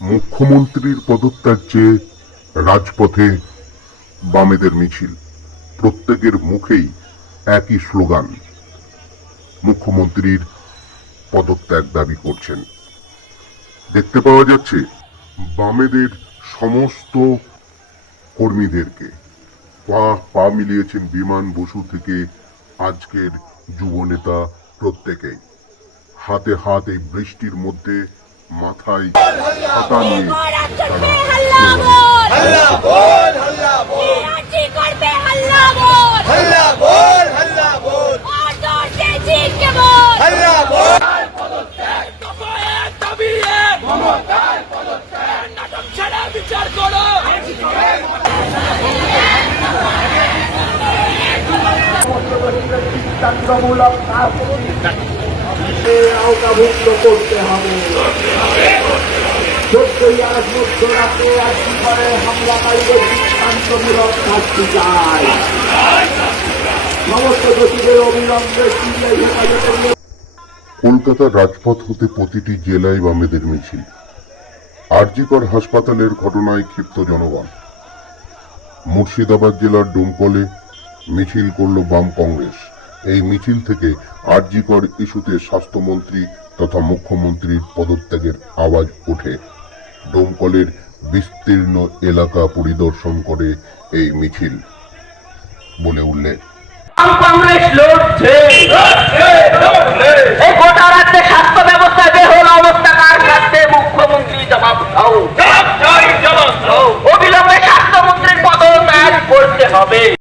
মুখ্যমন্ত্রীর পদত্যাগ চেয়ে রাজপথে বামেদের মিছিল, প্রত্যেকের মুখেই একই স্লোগান, মুখ্যমন্ত্রীর পদত্যাগ দাবি করছেন। দেখতে পাওয়া যাচ্ছে বামেদের সমস্ত কর্মীদেরকে পা মিলিয়েছেন বিমান বসু থেকে আজকের যুবনেতা প্রত্যেকেই, হাতে হাত এই বৃষ্টির মধ্যে মাথায় ছাতা নিয়ে বিচার করো। দৃষ্টান্তমূলক আওতাভুক্ত করতে হবে। 14ই আগস্ট মধ্যরাতে একবারে হামলাকারীদের দৃষ্টান্তমূলক শাস্তি চাই। সমস্ত দোষীদের অবিলম্বে সিবিআই হেফাজতে নিয়ে। কলকাতার রাজপথ হতে প্রতিটি জেলায় বামেদের মিছিল। আরজিকর হাসপাতালের ঘটনায় ক্ষিপ্ত জনগণ। মুর্শিদাবাদ জেলার ডোমকলে মিছিল করল বাম কংগ্রেস। এই মিছিল থেকে আরজিকর ইস্যুতে স্বাস্থ্যমন্ত্রী তথা মুখ্যমন্ত্রীর পদত্যাগের আওয়াজ ওঠে। ডোমকলের বিস্তীর্ণ এলাকা পরিদর্শন করে এই মিছিল, বলে উল্লেখ, কংগ্রেস লড়ছে। এই গোটা রাজ্যে স্বাস্থ্য ব্যবস্থা বেহাল অবস্থা, কার কাছে মুখ্যমন্ত্রী জবাব দাও। অবিলম্বে স্বাস্থ্যমন্ত্রীর পদত্যাগ করতে হবে।